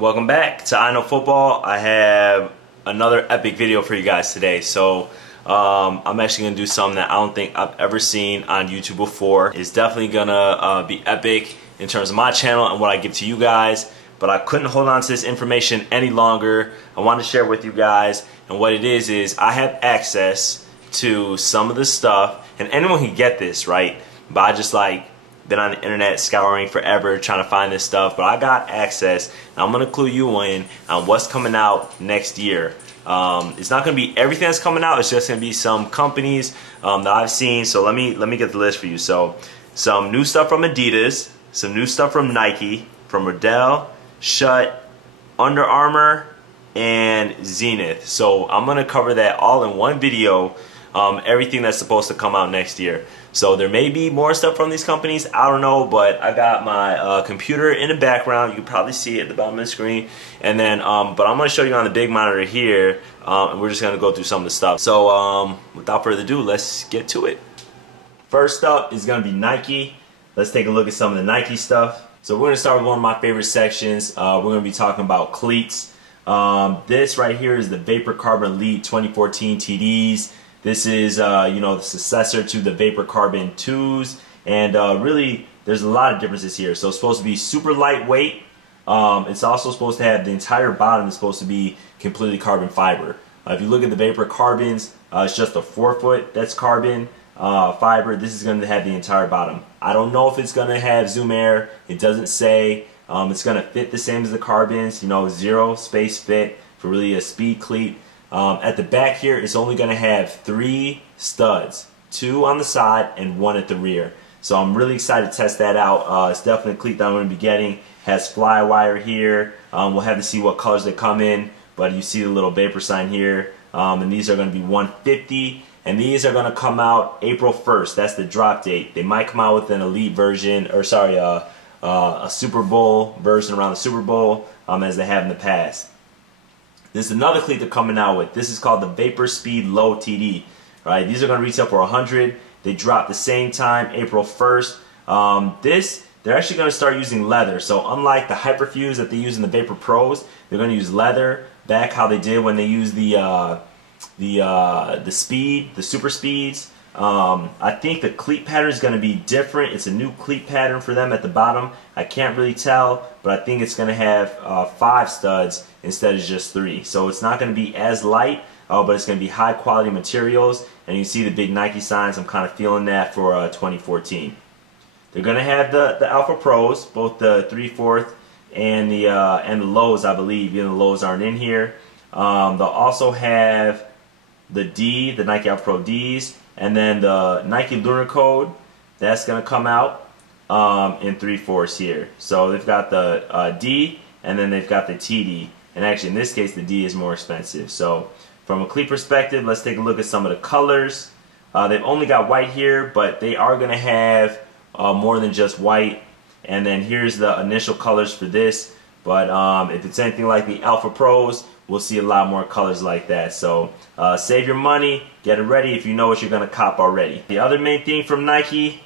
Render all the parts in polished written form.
Welcome back to I Know Football. I have another epic video for you guys today. So I'm actually going to do something that I don't think I've ever seen on YouTube before. It's definitely going to be epic in terms of my channel and what I give to you guys. But I couldn't hold on to this information any longer. I wanted to share it with you guys. And what it is I have access to some of the stuff. And anyone can get this, right? But I just been on the internet scouring forever trying to find this stuff, but I got access and I'm gonna clue you in on what's coming out next year. It's not gonna be everything that's coming out, it's just gonna be some companies that I've seen. So let me get the list for you. So some new stuff from Adidas, some new stuff from Nike, from Riddell, Schutt, Under Armour, and Xenith. So I'm gonna cover that all in one video, everything that's supposed to come out next year. So there may be more stuff from these companies, I don't know, but I got my computer in the background. You can probably see it at the bottom of the screen. And then, but I'm going to show you on the big monitor here, and we're just going to go through some of the stuff. So without further ado, let's get to it. First up is going to be Nike. Let's take a look at some of the Nike stuff. So we're going to start with one of my favorite sections. We're going to be talking about cleats. This right here is the Vapor Carbon Elite 2014 TDs. This is, the successor to the Vapor Carbon 2s, and really, there's a lot of differences here. So it's supposed to be super lightweight. It's also supposed to have the entire bottom is supposed to be completely carbon fiber. If you look at the Vapor Carbons, it's just a forefoot that's carbon fiber. This is going to have the entire bottom. I don't know if it's going to have Zoom Air. It doesn't say. It's going to fit the same as the carbons. Zero space fit for really a speed cleat. At the back here, it's only going to have 3 studs, 2 on the side and 1 at the rear. So I'm really excited to test that out. It's definitely a cleat that I'm going to be getting. Has fly wire here. We'll have to see what colors they come in, but you see the little Vapor sign here. And these are going to be $150, and these are going to come out April 1st. That's the drop date. They might come out with an elite version, or sorry, a Super Bowl version around the Super Bowl, as they have in the past. This is another cleat they're coming out with. This is called the Vapor Speed Low TD. Right? These are going to retail for $100. They drop the same time, April 1st. They're actually going to start using leather. So unlike the Hyperfuse that they use in the Vapor Pros, they're going to use leather. Back how they did when they used the Speed, the Super Speeds. I think the cleat pattern is going to be different. It's a new cleat pattern for them at the bottom. I can't really tell, but I think it's going to have 5 studs instead of just 3. So it's not going to be as light, but it's going to be high quality materials. And you see the big Nike signs. I'm kind of feeling that for 2014. They're going to have the Alpha Pros, both the 3/4 and the lows, I believe. Even the lows aren't in here. They'll also have the Nike Alpha Pro Ds. And then the Nike Lunar Code, that's going to come out in 3/4 here. So they've got the D, and then they've got the TD. And actually, in this case, the D is more expensive. So from a cleat perspective, let's take a look at some of the colors. They've only got white here, but they are going to have more than just white. And then here's the initial colors for this. But if it's anything like the Alpha Pros, we'll see a lot more colors like that. So save your money, get it ready if you know what you're going to cop already. The other main thing from Nike,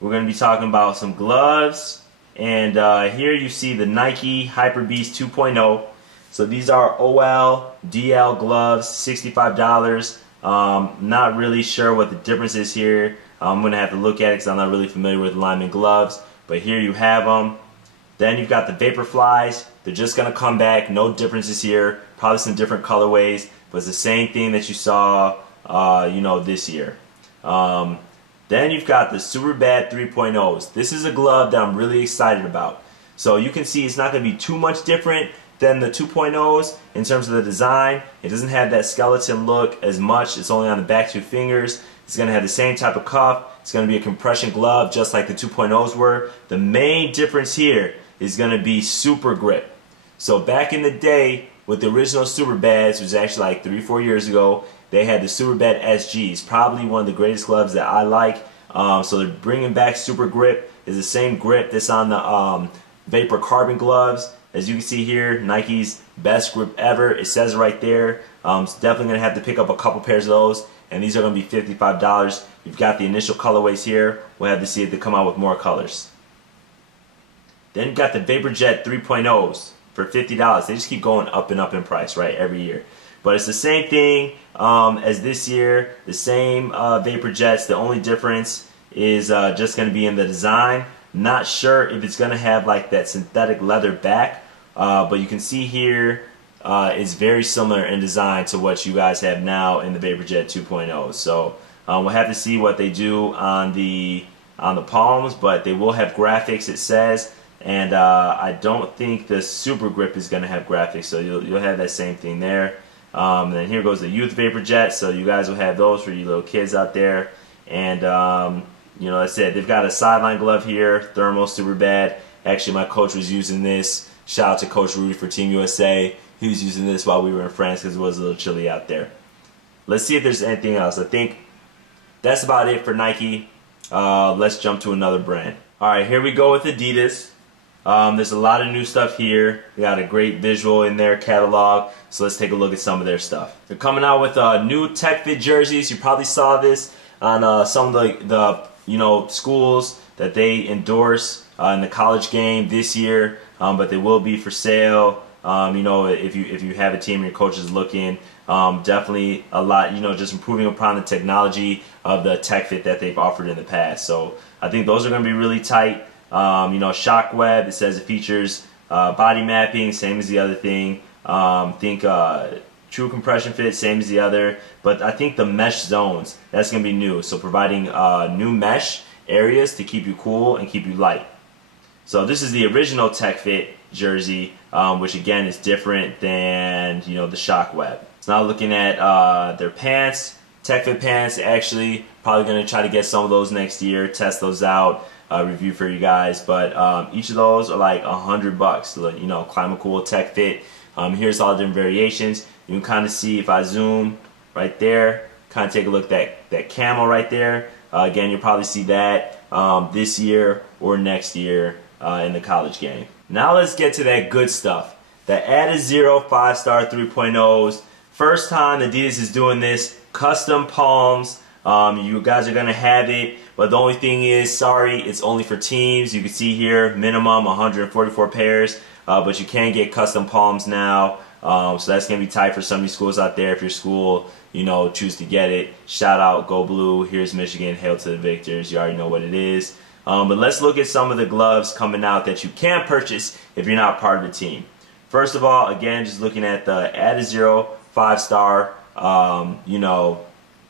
we're going to be talking about some gloves. And here you see the Nike Hyper Beast 2.0. So these are OL, DL gloves, $65. Not really sure what the difference is here. I'm going to have to look at it because I'm not really familiar with lineman gloves. But here you have them. Then you've got the Vaporflies. They're just going to come back. No differences here. Probably some different colorways. But it's the same thing that you saw, this year. Then you've got the Superbad 3.0s. This is a glove that I'm really excited about. So you can see it's not going to be too much different than the 2.0s in terms of the design. It doesn't have that skeleton look as much. It's only on the back 2 fingers. It's going to have the same type of cuff. It's going to be a compression glove just like the 2.0s were. The main difference here is going to be super grip. So back in the day with the original Superbads, which was actually like 3-4 years ago, they had the Superbad SGs, probably one of the greatest gloves that I like. So they're bringing back super grip. It's the same grip that's on the Vapor Carbon gloves. As you can see here, Nike's best grip ever. It says right there. It's definitely going to have to pick up a couple pairs of those. And these are going to be $55. You've got the initial colorways here. We'll have to see if they come out with more colors. Then you've got the VaporJet 3.0s. for $50. They just keep going up and up in price, right, every year. But it's the same thing as this year, the same Vapor Jets. The only difference is just going to be in the design. Not sure if it's going to have like that synthetic leather back, but you can see here it's very similar in design to what you guys have now in the Vapor Jet 2.0. So we'll have to see what they do on the palms, but they will have graphics, it says. And I don't think the Super Grip is going to have graphics, so you'll have that same thing there. And then here goes the Youth Vapor Jet, so you guys will have those for you little kids out there. And you know, like I said, they've got a sideline glove here, thermal, super bad. Actually, my coach was using this. Shout out to Coach Rudy for Team USA. He was using this while we were in France because it was a little chilly out there. Let's see if there's anything else. I think that's about it for Nike. Let's jump to another brand. All right, here we go with Adidas. There's a lot of new stuff here. They got a great visual in their catalog, so let's take a look at some of their stuff. They're coming out with new Tech Fit jerseys. You probably saw this on some of the you know, schools that they endorse in the college game this year, but they will be for sale. You know, if you have a team and your coach is looking, definitely a lot, you know, just improving upon the technology of the Tech Fit that they've offered in the past. So I think those are going to be really tight. You know, shock web, it says it features body mapping, same as the other thing. Think true compression fit, same as the other. But I think the mesh zones, that's going to be new. So providing new mesh areas to keep you cool and keep you light. So this is the original Tech Fit jersey, which again is different than, you know, the shock web. So now looking at their pants, Tech Fit pants, actually probably going to try to get some of those next year, test those out, review for you guys. But each of those are like $100. You know, Climate Cool, Tech Fit. Here's all the different variations. You can kind of see if I zoom right there, kind of take a look at that camel right there. Again, you'll probably see that this year or next year in the college game. Now let's get to that good stuff. The Adizero 5-star 3.0s. First time Adidas is doing this. Custom palms. You guys are going to have it. But the only thing is, sorry, it's only for teams. You can see here, minimum 144 pairs. But you can get custom palms now. So that's going to be tight for some of you schools out there. If your school, you know, choose to get it, shout out, go blue. Here's Michigan, hail to the victors. You already know what it is. But let's look at some of the gloves coming out that you can purchase if you're not part of the team. First of all, again, just looking at the Adizero 5-star, you know,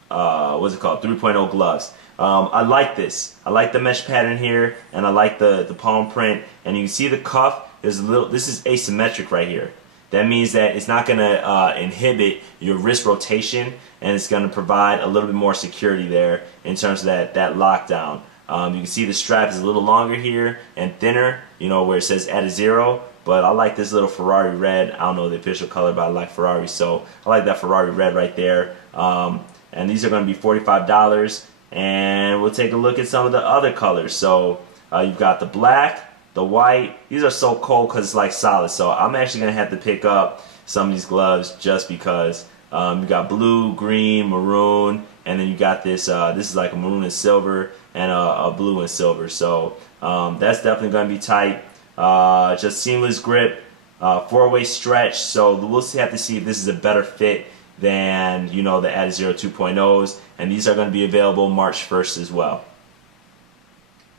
what's it called, 3.0 gloves. I like this. I like the mesh pattern here, and I like the palm print. And you can see the cuff. There's a little. This is asymmetric right here. That means that it's not going to inhibit your wrist rotation, and it's going to provide a little bit more security there in terms of that lockdown. You can see the strap is a little longer here and thinner, you know, where it says Adizero. But I like this little Ferrari red. I don't know the official color, but I like Ferrari, so I like that Ferrari red right there. And these are going to be $45. And we'll take a look at some of the other colors. So you've got the black, the white. These are so cold because it's like solid. So I'm actually going to have to pick up some of these gloves just because. You got blue, green, maroon, and then you got this. This is like a maroon and silver and a blue and silver. So that's definitely going to be tight. Just seamless grip, 4-way stretch. So we'll have to see if this is a better fit than, you know, the Adizero 2.0s, and these are going to be available March 1st as well.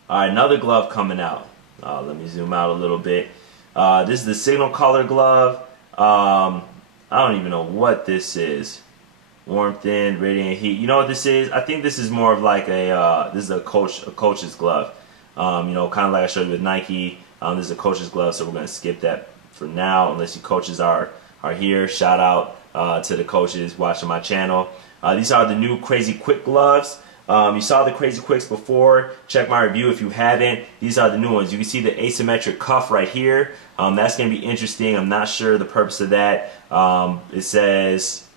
Alright, another glove coming out. Let me zoom out a little bit. This is the Signal Color glove. I don't even know what this is. Warmth in, radiant heat. You know what this is? I think this is more of like this is a coach's glove. You know, kind of like I showed you with Nike. This is a coach's glove, so we're going to skip that for now unless you coaches are here. Shout out to the coaches watching my channel. These are the new Crazy Quick gloves. You saw the Crazy Quicks before. Check my review if you haven't. These are the new ones. You can see the asymmetric cuff right here. That's going to be interesting. I'm not sure the purpose of that. It says,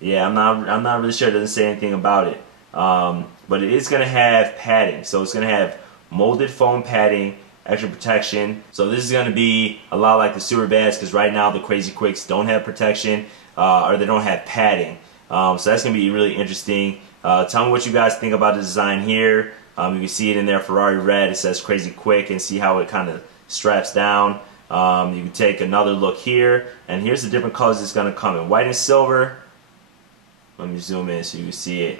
yeah, I'm not really sure. It doesn't say anything about it. But it is going to have padding. So it's going to have molded foam padding, extra protection. So this is going to be a lot like the Super Bads, because right now the Crazy Quicks don't have protection, or they don't have padding. So that's going to be really interesting. Tell me what you guys think about the design here. You can see it in there, Ferrari red. It says Crazy Quick, and see how it kind of straps down. You can take another look here, and here's the different colors it's going to come in. White and silver. Let me zoom in so you can see it.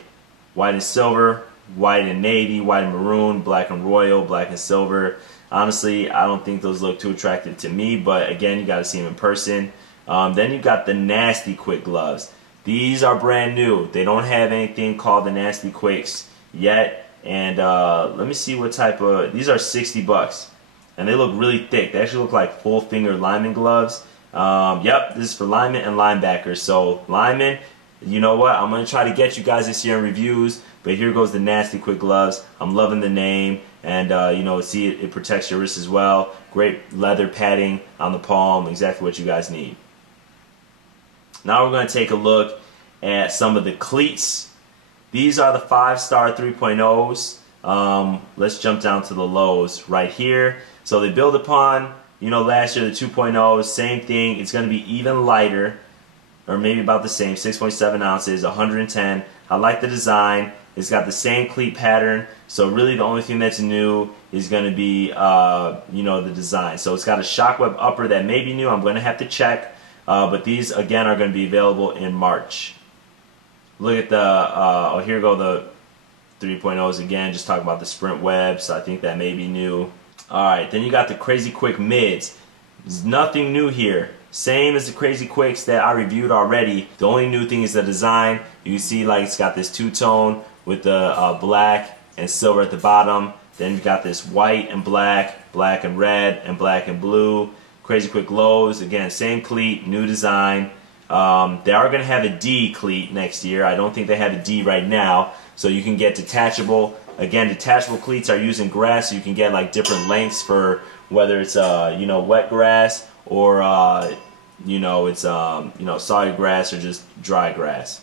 White and silver, white and navy, white and maroon, black and royal, black and silver. Honestly, I don't think those look too attractive to me, but again, you got to see them in person. Then you got the Nasty Quick gloves. These are brand new. They don't have anything called the Nasty Quicks yet. And let me see what type of, these are 60 bucks. And they look really thick. They actually look like full finger lineman gloves. Yep, this is for linemen and linebackers. So linemen, you know what? I'm going to try to get you guys this year in reviews. But here goes the Nasty Quick gloves. I'm loving the name. And you know, see, it protects your wrist as well. Great leather padding on the palm. Exactly what you guys need. Now we're going to take a look at some of the cleats. These are the 5-star 3.0s. Let's jump down to the lows right here. So they build upon, you know, last year the 2.0s. Same thing. It's going to be even lighter, or maybe about the same. 6.7 ounces, 110. I like the design. It's got the same cleat pattern. So really the only thing that's new is going to be, you know, the design. So it's got a shockwave upper that may be new. I'm going to have to check. But these, again, are going to be available in March. Look at the, oh, here go the 3.0s again, just talking about the sprint web, so I think that may be new. Alright, then you got the Crazy Quick mids. There's nothing new here. Same as the Crazy Quicks that I reviewed already. The only new thing is the design. You see, like, it's got this two-tone with the black and silver at the bottom. Then you've got this white and black, black and red, and black and blue. Crazy Quick lows, again, same cleat, new design. They are going to have a D cleat next year. I don't think they have a D right now. So you can get detachable. Again, detachable cleats are used in grass, so you can get like different lengths for whether it's you know, wet grass or you know, it's you know, soggy grass or just dry grass.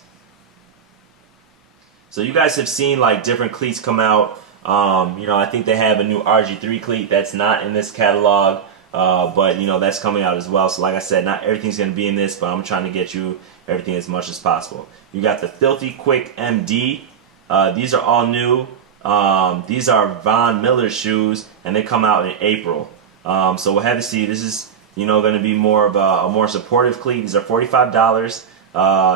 So you guys have seen like different cleats come out. You know, I think they have a new RG3 cleat that's not in this catalog. But you know, that's coming out as well. So like I said, not everything's going to be in this, but I'm trying to get you everything as much as possible. You got the Filthy Quick MD. These are all new. These are Von Miller shoes, and they come out in April. So we'll have to see. This is, you know, going to be more of a more supportive cleat. These are $45,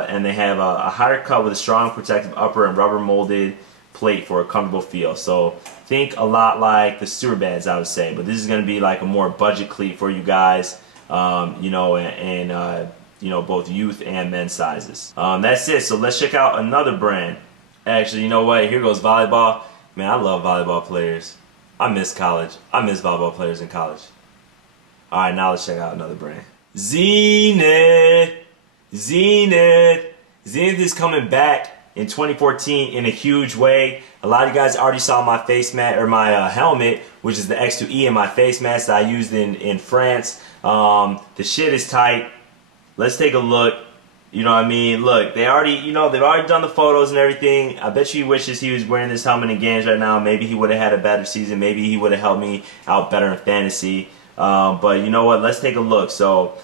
and they have a higher cut with a strong protective upper and rubber molded plate for a comfortable feel. So think a lot like the Stuarbads, I would say, but this is going to be like a more budget cleat for you guys, you know, and you know, both youth and men's sizes. That's it. So let's check out another brand. Actually, you know what? Here goes volleyball. Man, I love volleyball players. I miss college. I miss volleyball players in college. All right, now let's check out another brand. Xenith. Xenith. Xenith is coming back in 2014 in a huge way. A lot of you guys already saw my face mask, or my helmet, which is the X2E, and my face mask that I used in France. The shit is tight. Let's take a look. You know what I mean? Look, they already, you know, they've already done the photos and everything. I bet you he wishes he was wearing this helmet in games right now. Maybe he would have had a better season. Maybe he would have helped me out better in fantasy. But you know what? Let's take a look. So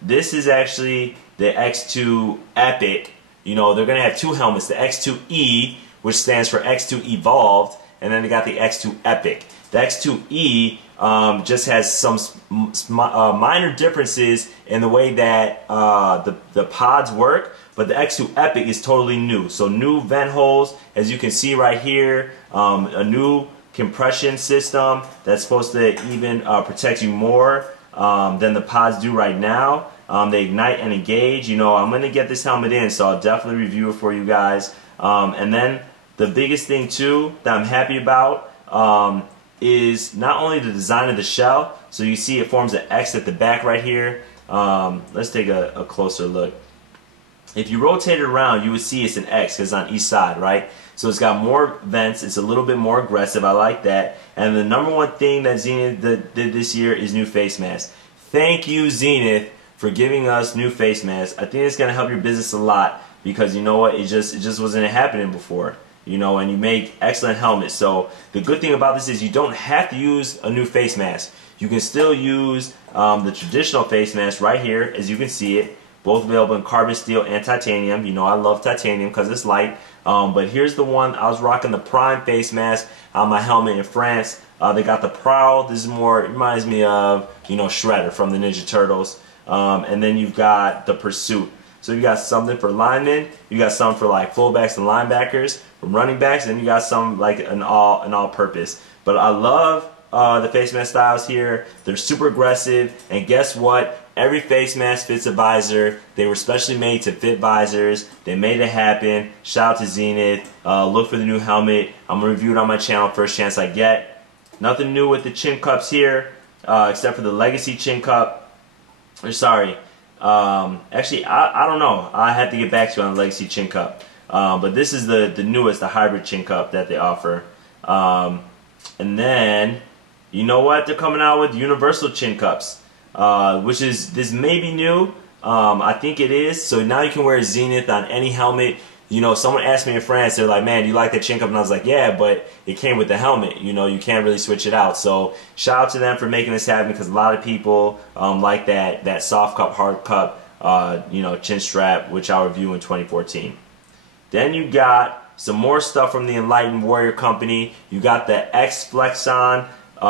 this is actually the X2 Epic. You know, they're going to have two helmets, the X2E, which stands for X2 Evolved, and then they got the X2 Epic. The X2E just has some minor differences in the way that the pods work, but the X2 Epic is totally new. So new vent holes, as you can see right here, a new compression system that's supposed to even protect you more than the pods do right now. They ignite and engage. You know, I'm going to get this helmet in, so I'll definitely review it for you guys. And then the biggest thing too that I'm happy about is not only the design of the shell. So you see it forms an X at the back right here. Let's take a closer look. If you rotate it around, you would see it's an X because it's on each side, right? So it's got more vents. It's a little bit more aggressive. I like that. And the number one thing that Xenith did this year is new face masks. Thank you, Xenith, for giving us new face masks. I think it's going to help your business a lot because, you know what, it just wasn't happening before. You know, and you make excellent helmets. So the good thing about this is you don't have to use a new face mask. You can still use the traditional face mask right here, as you can see it. Both available in carbon steel and titanium. You know, I love titanium because it's light. But here's the one. I was rocking the Prime face mask on my helmet in France. They got the Prowl. This is more, it reminds me of, you know, Shredder from the Ninja Turtles. And then you've got the Pursuit. So you got something for linemen, you got some for like fullbacks and linebackers, from running backs, and you got some like an all-purpose. But I love the face mask styles here. They're super aggressive, and guess what? Every face mask fits a visor. They were specially made to fit visors. They made it happen. Shout out to Xenith. Look for the new helmet. I'm gonna review it on my channel first chance I get. Nothing new with the chin cups here, except for the Legacy chin cup. Or sorry. Actually, I don't know. I have to get back to you on the Legacy chin cup. But this is the newest, the hybrid chin cup that they offer. And then, you know what? They're coming out with universal chin cups, which is, this may be new. I think it is. So now you can wear Xenith on any helmet. You know, someone asked me in France, they're like, man, do you like that chin cup? And I was like, yeah, but it came with the helmet. You know, you can't really switch it out. So shout out to them for making this happen, because a lot of people like that soft cup, hard cup, you know, chin strap, which I'll review in 2014. Then you got some more stuff from the Enlightened Warrior Company. You got the X Flexon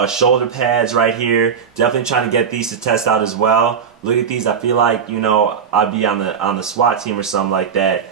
shoulder pads right here. Definitely trying to get these to test out as well. Look at these. I feel like, you know, I'd be on the SWAT team or something like that.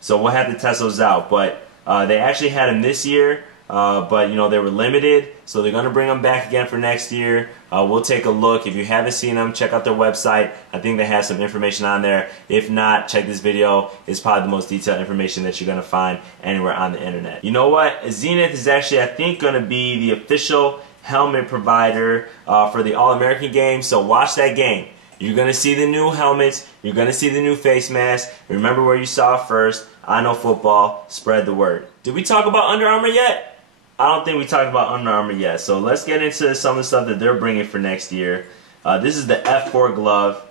So we'll have to test those out. But they actually had them this year, but you know, they were limited, so they're going to bring them back again for next year. We'll take a look. If you haven't seen them, check out their website. I think they have some information on there. If not, check this video. It's probably the most detailed information that you're going to find anywhere on the internet. You know what? Xenith is actually, I think, going to be the official helmet provider for the All-American game, so watch that game. You're going to see the new helmets. You're going to see the new face masks. Remember where you saw it first. I know football. Spread the word. Did we talk about Under Armour yet? I don't think we talked about Under Armour yet. So let's get into some of the stuff that they're bringing for next year. This is the F4 glove.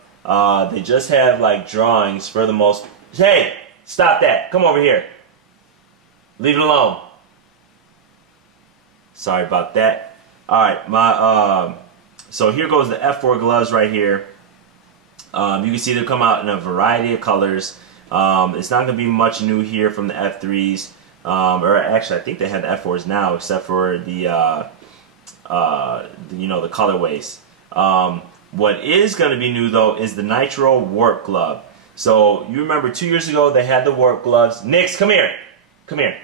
They just have like drawings for the most... Hey! Stop that. Come over here. Leave it alone. Sorry about that. Alright, so here goes the F4 gloves right here. You can see they come out in a variety of colors. It's not going to be much new here from the F3s. Or actually, I think they have the F4s now, except for the, you know, the colorways. What is going to be new, though, is the Nitro Warp Glove. So, you remember 2 years ago, they had the Warp Gloves. Nix, come here. Come here.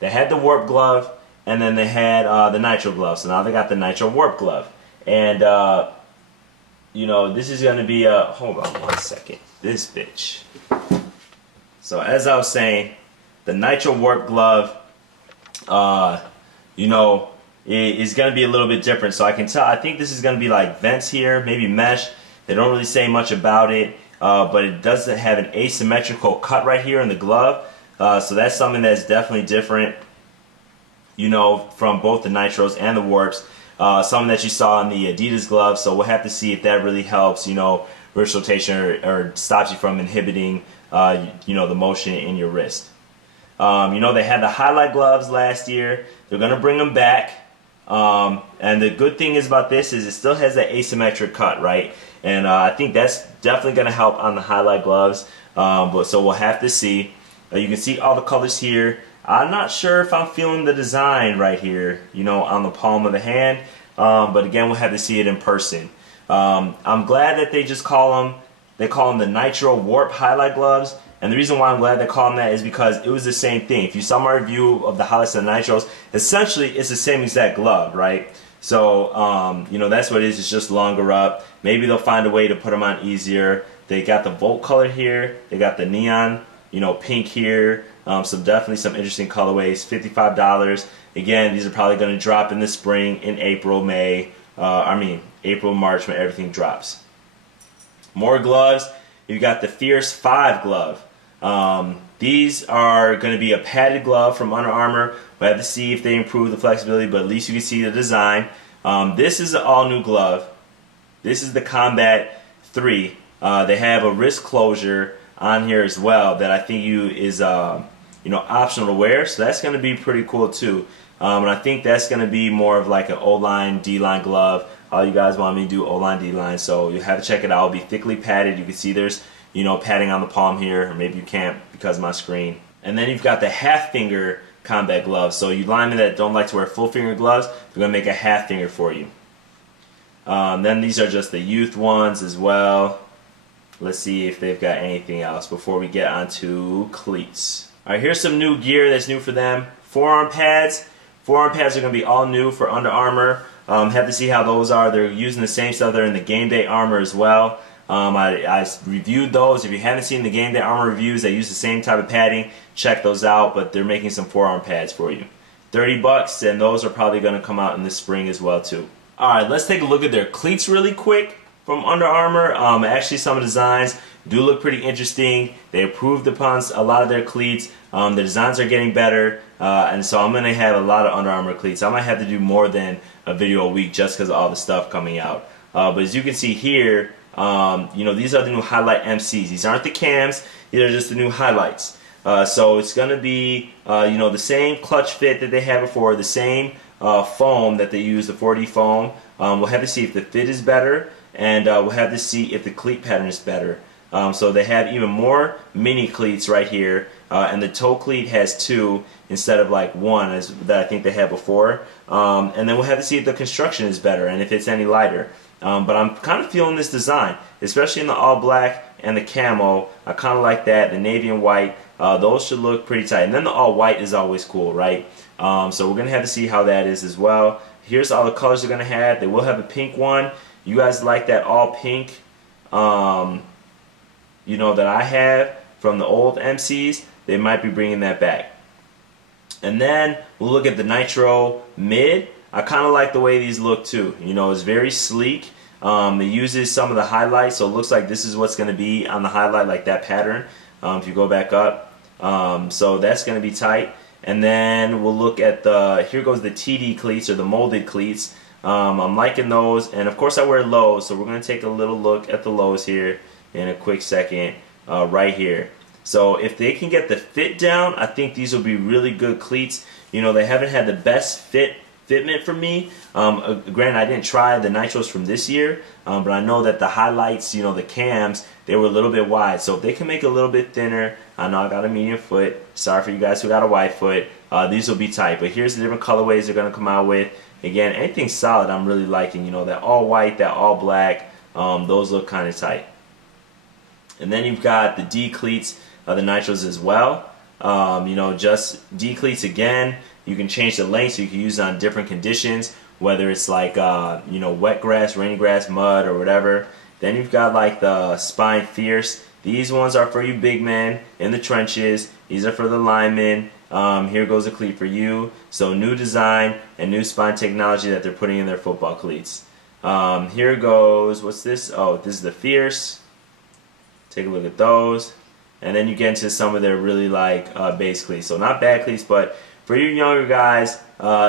They had the Warp Glove, and then they had the Nitro Glove. So now they got the Nitro Warp Glove. And, you know, this is going to be a... Hold on one second. This bitch. So as I was saying, the Nitro Warp Glove, you know, is going to be a little bit different. So I can tell, I think this is going to be like vents here, maybe mesh. They don't really say much about it, but it does have an asymmetrical cut right here in the glove. So that's something that's definitely different, you know, from both the Nitros and the Warps. Something that you saw in the Adidas gloves, so we'll have to see if that really helps, you know, wrist rotation or stops you from inhibiting, you know, the motion in your wrist. You know, they had the highlight gloves last year. They're going to bring them back. And the good thing is about this is it still has that asymmetric cut, right? And I think that's definitely going to help on the highlight gloves. But so we'll have to see. You can see all the colors here. I'm not sure if I'm feeling the design right here, you know, on the palm of the hand. But again, we'll have to see it in person. I'm glad that they just call them, the Nitro Warp Highlight Gloves. And the reason why I'm glad they call them that is because it was the same thing. If you saw my review of the highlights of the Nitros, essentially it's the same exact glove, right? So, you know, that's what it is. It's just longer up. Maybe they'll find a way to put them on easier. They got the Volt color here. They got the neon, you know, pink here. So definitely some interesting colorways. $55. Again, these are probably going to drop in the spring, in April, May. April, March, when everything drops. More gloves. You got the Fierce 5 glove. These are going to be a padded glove from Under Armour. We'll have to see if they improve the flexibility, but at least you can see the design. This is an all-new glove. This is the Combat 3. They have a wrist closure on here as well that I think is you know, optional to wear. So that's going to be pretty cool too. And I think that's going to be more of like an O-line, D-line glove. All you guys want me to do O-line, D-line, so you have to check it out. It'll be thickly padded. You can see there's, you know, padding on the palm here, or maybe you can't because of my screen. And then you've got the half finger combat gloves. So you linemen that don't like to wear full finger gloves, they're going to make a half finger for you. Then these are just the youth ones as well. Let's see if they've got anything else before we get onto cleats. Alright, here's some new gear that's new for them. Forearm pads. Forearm pads are going to be all new for Under Armour. Have to see how those are. They're using the same stuff. They're in the Game Day Armour as well. I reviewed those. If you haven't seen the Game Day Armour reviews, they use the same type of padding. Check those out, but they're making some forearm pads for you. $30, and those are probably going to come out in the spring as well too. Alright, let's take a look at their cleats really quick from Under Armour. Actually, some of the designs do look pretty interesting. They improved upon a lot of their cleats. The designs are getting better, and so I'm going to have a lot of Under Armour cleats. I might have to do more than a video a week just because of all the stuff coming out. But as you can see here, you know, these are the new highlight MCs. These aren't the cams. These are just the new highlights. So it's going to be, you know, the same clutch fit that they had before, the same foam that they use, the 4D foam. We'll have to see if the fit is better, and we'll have to see if the cleat pattern is better. So they have even more mini cleats right here, and the toe cleat has 2 instead of like 1 as that I think they had before. And then we'll have to see if the construction is better and if it's any lighter. But I'm kind of feeling this design, especially in the all black and the camo. I kind of like that. The navy and white, those should look pretty tight. And then the all white is always cool, right? So we're going to have to see how that is as well. Here's all the colors they're going to have. They will have a pink one. You guys like that all pink, you know, that I have from the old MCs. They might be bringing that back. And then we'll look at the Nitro Mid. I kind of like the way these look too. You know, it's very sleek. It uses some of the highlights, so it looks like this is what's going to be on the highlight, like that pattern. If you go back up, so that's going to be tight. And then we'll look at the, here goes the TD cleats, or the molded cleats. I'm liking those, and of course I wear lows, so we're going to take a little look at the lows here in a quick second, right here. So if they can get the fit down, I think these will be really good cleats. You know, they haven't had the best fitment for me. Granted, I didn't try the Nitros from this year, but I know that the highlights, you know, the cams, they were a little bit wide. So if they can make it a little bit thinner, I know I got a medium foot. Sorry for you guys who got a wide foot. These will be tight. But here's the different colorways they're going to come out with. Again, anything solid I'm really liking. You know, that all white, that all black, those look kind of tight. And then you've got the D cleats, the Nitros as well. You know, just D cleats again. You can change the length so you can use it on different conditions, whether it's like, you know, wet grass, rainy grass, mud, or whatever. Then you've got like the Spine Fierce. These ones are for you big men in the trenches. These are for the linemen. Here goes a cleat for you. So new design and new spine technology that they're putting in their football cleats. Here goes, what's this? Oh, this is the Fierce. Take a look at those. And then you get into some of their really like base cleats. So not bad cleats, but for you younger guys,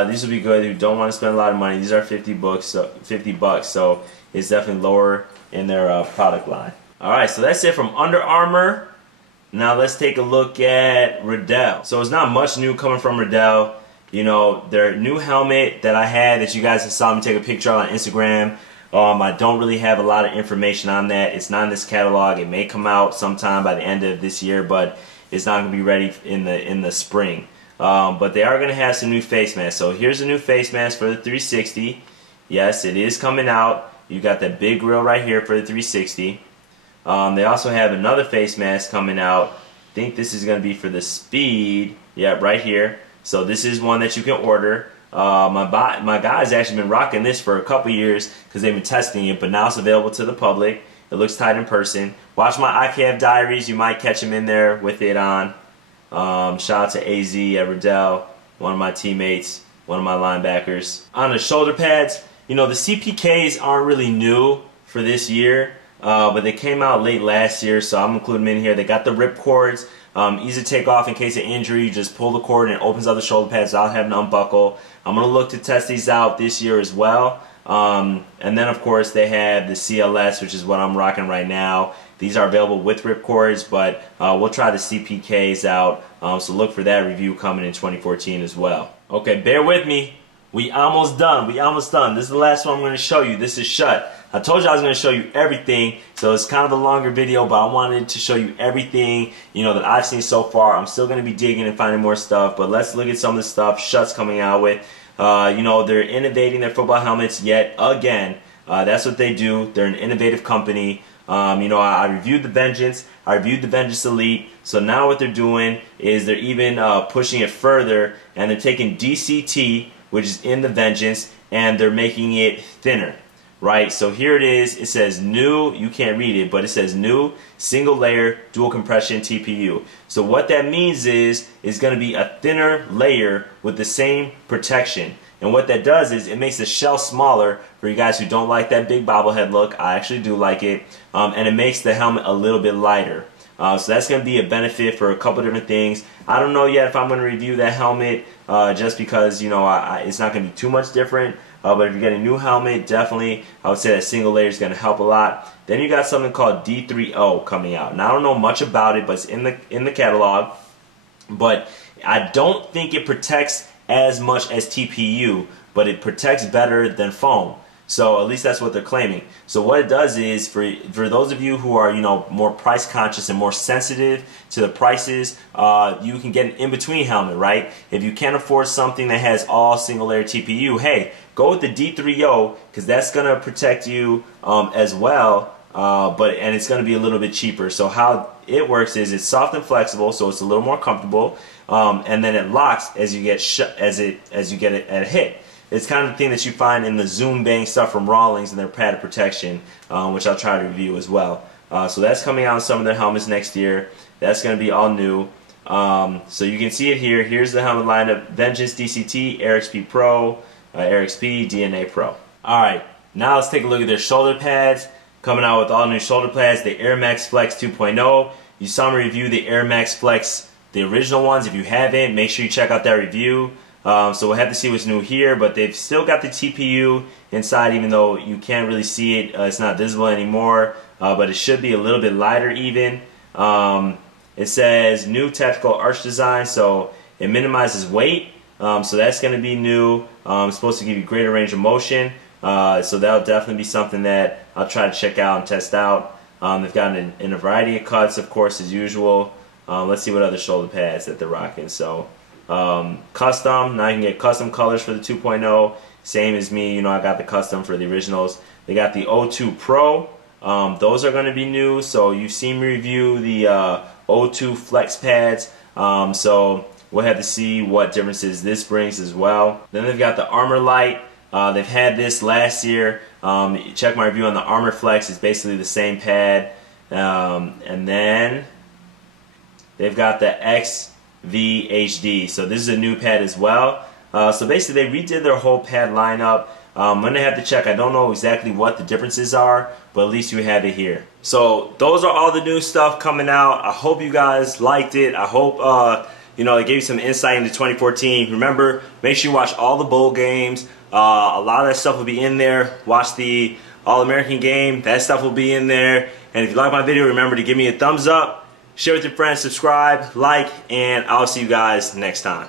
these will be good who don't want to spend a lot of money. These are $50, so it's definitely lower in their product line. Alright, so that's it from Under Armour. Now let's take a look at Riddell. So it's not much new coming from Riddell. You know, their new helmet that I had that you guys saw me take a picture of on Instagram, I don't really have a lot of information on that. It's not in this catalog. It may come out sometime by the end of this year, but it's not going to be ready in the spring. But they are going to have some new face masks. So here's a new face mask for the 360. Yes, it is coming out. You got that big grill right here for the 360. They also have another face mask coming out. I think this is going to be for the Speed. Yeah, right here. So this is one that you can order. My guy's actually been rocking this for a couple years because they've been testing it, but now it's available to the public. It looks tight in person. Watch my IKF diaries. You might catch him in there with it on. Shout out to AZ at Riddell, one of my teammates, one of my linebackers. On the shoulder pads, you know, the CPKs aren't really new for this year, but they came out late last year, so I'm including them in here. They got the rip cords, easy to take off in case of injury. You just pull the cord and it opens up the shoulder pads without having to unbuckle. I'm going to look to test these out this year as well. And then of course they have the CLS, which is what I'm rocking right now. These are available with rip cords, but we'll try the CPKs out, so look for that review coming in 2014 as well. Okay, bear with me. We almost done. We almost done. This is the last one I'm going to show you. This is Schutt. I told you I was going to show you everything, so it's kind of a longer video, but I wanted to show you everything, you know, that I've seen so far. I'm still going to be digging and finding more stuff, but let's look at some of the stuff Schutt's coming out with. You know, they're innovating their football helmets yet again. That's what they do. They're an innovative company. You know, I reviewed the Vengeance. I reviewed the Vengeance Elite. So now what they're doing is they're even pushing it further, and they're taking DCT, which is in the Vengeance, and they're making it thinner. Right, so here it is. It says new, you can't read it, but it says new single layer dual compression TPU. So what that means is it's going to be a thinner layer with the same protection. And what that does is it makes the shell smaller for you guys who don't like that big bobblehead look. I actually do like it. And it makes the helmet a little bit lighter. So that's going to be a benefit for a couple different things. I don't know yet if I'm going to review that helmet just because, you know, it's not going to be too much different. But if you get a new helmet, definitely I would say that single layer is going to help a lot. Then you got something called D3O coming out. Now I don't know much about it, but it's in the catalog. But I don't think it protects as much as TPU, but it protects better than foam. So at least that's what they're claiming. So what it does is for those of you who are, you know, more price conscious and more sensitive to the prices, you can get an in-between helmet, right? If you can't afford something that has all single layer TPU, hey, go with the D3O because that's gonna protect you as well, and it's gonna be a little bit cheaper. So how it works is it's soft and flexible, so it's a little more comfortable, and then it locks as you get as you get it at a hit. It's kind of the thing that you find in the Zoom Bang stuff from Rawlings and their padded protection, which I'll try to review as well. So that's coming out in some of their helmets next year. That's going to be all new. So you can see it here. Here's the helmet lineup: Vengeance DCT, Air XP Pro, Air XP, DNA Pro. Alright, now let's take a look at their shoulder pads. Coming out with all new shoulder pads, the Air Max Flex 2.0. You saw me review the Air Max Flex, the original ones. If you haven't, make sure you check out that review. So we'll have to see what's new here, but they've still got the TPU inside, even though you can't really see it. It's not visible anymore, but it should be a little bit lighter even. It says new tactical arch design, so it minimizes weight, so that's going to be new. It's supposed to give you greater range of motion, so that'll definitely be something that I'll try to check out and test out. They've got it in a variety of cuts, of course, as usual. Let's see what other shoulder pads that they're rocking. So custom, now you can get custom colors for the 2.0, same as me, you know, I got the custom for the originals. They got the O2 Pro, those are going to be new. So you've seen me review the O2 Flex pads, so we'll have to see what differences this brings as well. Then they've got the Armour Light. They've had this last year. Check my review on the Armour Flex, it's basically the same pad. And then they've got the XVHD. So this is a new pad as well. So basically they redid their whole pad lineup. I'm going to have to check. I don't know exactly what the differences are, but at least you have it here. So those are all the new stuff coming out. I hope you guys liked it. I hope you know, it gave you some insight into 2014. Remember, make sure you watch all the bowl games. A lot of that stuff will be in there. Watch the All-American game. That stuff will be in there. And if you like my video, remember to give me a thumbs up, share with your friends, subscribe, like, and I'll see you guys next time.